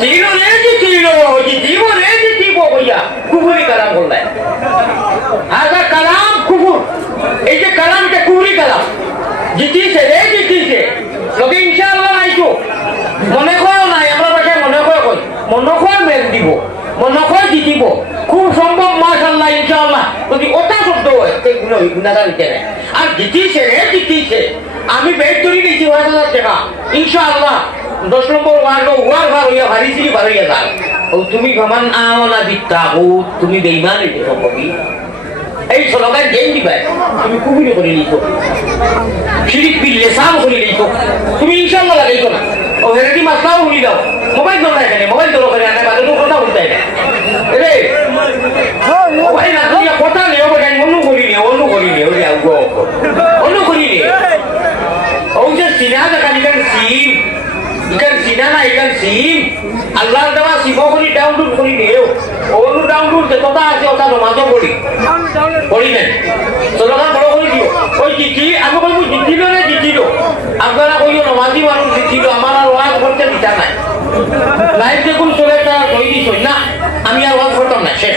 জিতিল রে জিতিল জিতিব রে জিতিব কইয়া কুফরি কালাম বললেন হাজা কালাম কুফর এই যে কালাম এটা কুফরি কালাম জিতিছে রে জিতিছে লোকে ইনশাআল্লাহ নাইতো মনে করো নাই আমরা বাসায় মনে করে কই মনে করে মেল দিব মনে করে জিতিব খুব সম্ভব মাশাআল্লাহ ইনশাআল্লাহ যদি ওটা শব্দ হয় গুণাগার হইতে নাই আর জিতিছে রে জিতিছে আমি বেড ধরে নিয়েছি 1000 টাকা ইনশাআল্লাহ 10 নম্বর ওয়ার্ড ওয়ার ভার হইয়া ভারিছি ভার হইয়া যাও ও তুমি ভমান আও না দিতা ও তুমি বেঈমান হইতে সম্ভবই এই সলগান গেম দিবা তুমি কুবুরি করে নিছো শিরিক বিল লিসান করে নিছো তুমি ইনশাআল্লাহ লাগাইছো না ও হেরেটি মাসলাও হলি দাও মোবাইল ধরো এখানে মোবাইল ধরো করে আনা বাদে কথা বলতে এটা রে মোবাইল না তুই কথা নিও বড় অন্য করি নি ওরে আগো অন্য করি নি ও যে সিনা কানি কান সিম ইকান সিনা না ইকান সিম আল্লাহর দেওয়া সিমগুলি ডাউনলোড করি নিও ওনু ডাউনলোড যে কথা আছে ওটা নমাজও পড়ি পড়িবেন সলগান বড় করে দিও ওই জিতি আমি কইব জিতিল রে জিতিল আপনারা কইও নমাজি মানুষ জিতিল আমার আর ওয়াজ করতে দিতা নাই লাইভ দেখুন চলে তা কই দিছ না আমি আর ওয়াজ করতাম না শেষ